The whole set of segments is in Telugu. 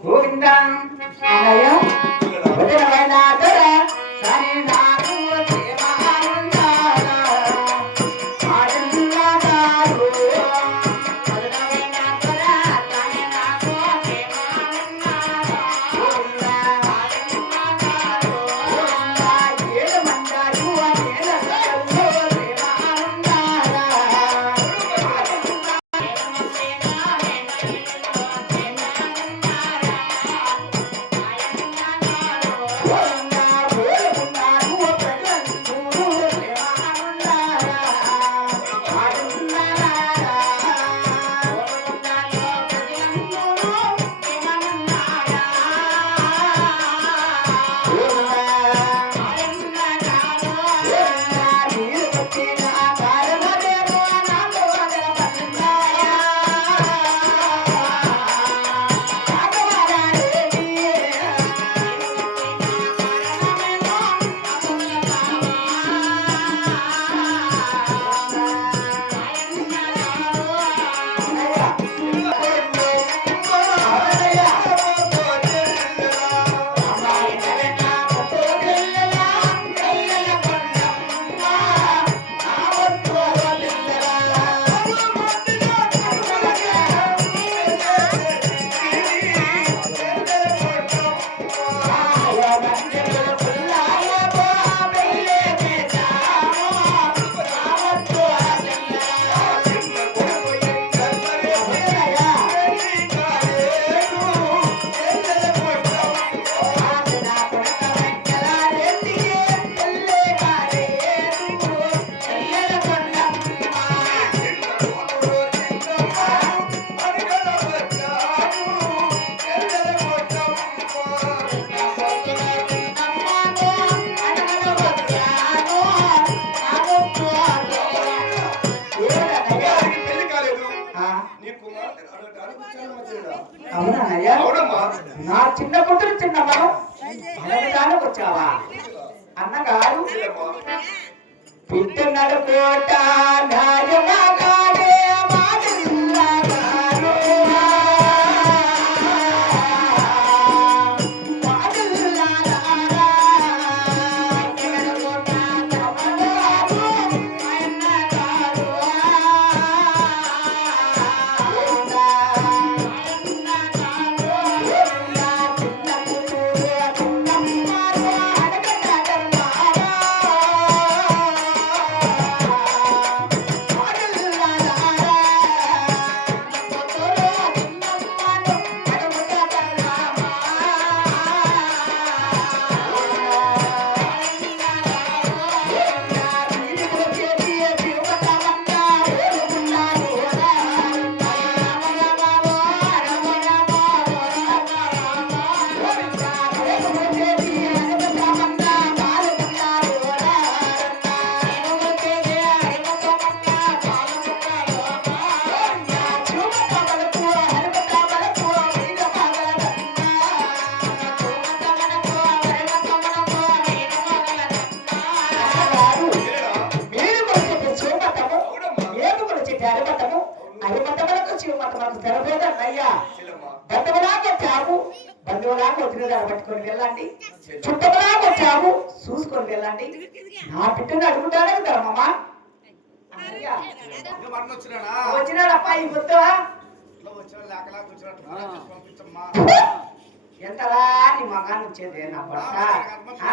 గోవిందం అన్నయ్య వదినమైన దొర సరే నా చిన్న కూతురు చిన్న అమెరికాలో వచ్చావా? అన్నగారు పిట్టనడు కోట నాయమగాడే హరిమతము, హరిమతములకు శివమతములకు తెరబోదన్నయ్యా. చెల్లెమ్మా. బంధువులాగా వచ్చాము. బంధువులాగా దాన్ని పట్టుకొని వెళ్ళండి. చుట్టములాగా వచ్చాము. చూసుకొని వెళ్ళండి. నా బిడ్డను అడుగుతానే అయ్యా, వచ్చినాడా వచ్చినాడప్పా ఈ గుర్తువా ఎంతలా నీ మగాన్ని వచ్చేది నా భర్త? ఆ?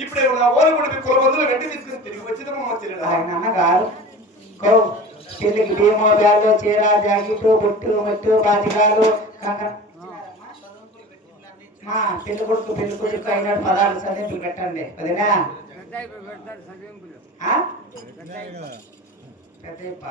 ఇప్పుడే నా ఓడి కూడా మీ కొలబందులు వెంట తీసుకుని తిరిగి వచ్చిదమ్మా చెల్లెడా ఆయన అన్నగారు కో చెల్లికి భీమో బ్యాలు చీర జాకెట్ బొట్టు మట్టు కంకర మా పెళ్ళి కొడుకు పెళ్ళి కొడుకు అయినాడు పదాలు చదివింపులు పెట్టండి. వదినా. ఆ? పెద్దయ్యప్ప.